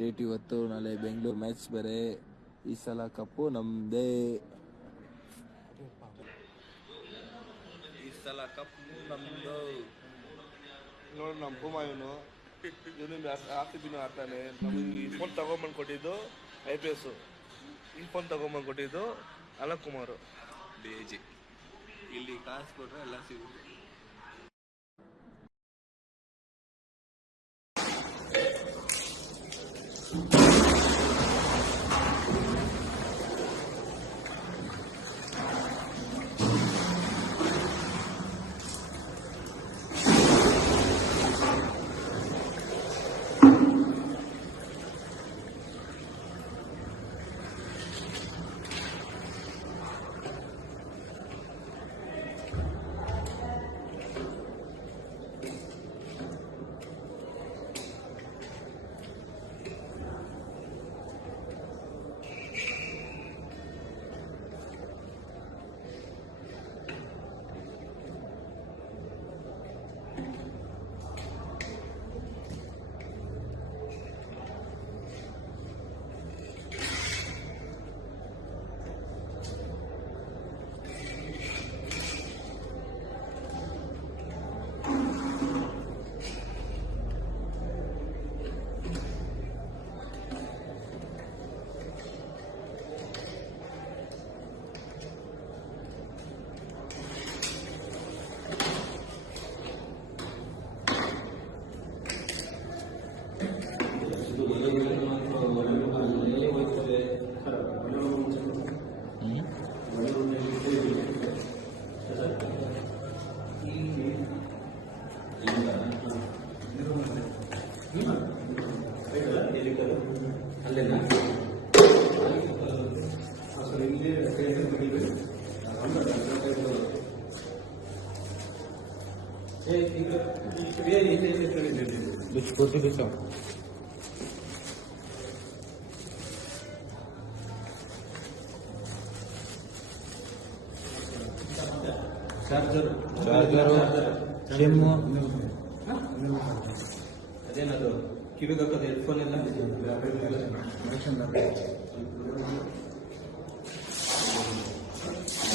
Date ಇವತ್ತು, ನಾಳೆ Bengaluru match ಬೇರೆ. ಈ ಸಲ ಕಪ್ಪು ನಮ್ದೇ. ಈ ಸಲ ಕಪ್ ನಮ್ದು. ನೋಡಿ ನಮ್ಮ ಭೂಮ ಇವನು ಆರ್ಸಿಬಿನೂ ಆಡ್ತಾನೆ. ನಮಗೆ ಈ ಫೋನ್ ತಗೊಂಬಂದು ಕೊಟ್ಟಿದ್ದು IPS, ಈ ಫೋನ್ ತಗೊಂಬಂದು ಕೊಟ್ಟಿದ್ದು ಅಲಕ್ ಕುಮಾರ್ DG. ಇಲ್ಲಿ ಕಾಸು ಕೊಟ್ರೆ ಎಲ್ಲ ಸಿಗುತ್ತೆ. ಚಾರ್ಜರು ಸಿಮ್ಮು ಅದೇನದು ಕಿವಿಗೆ ಹಾಕೋದು ಹೆಡ್ಫೋನ್ ಎಲ್ಲ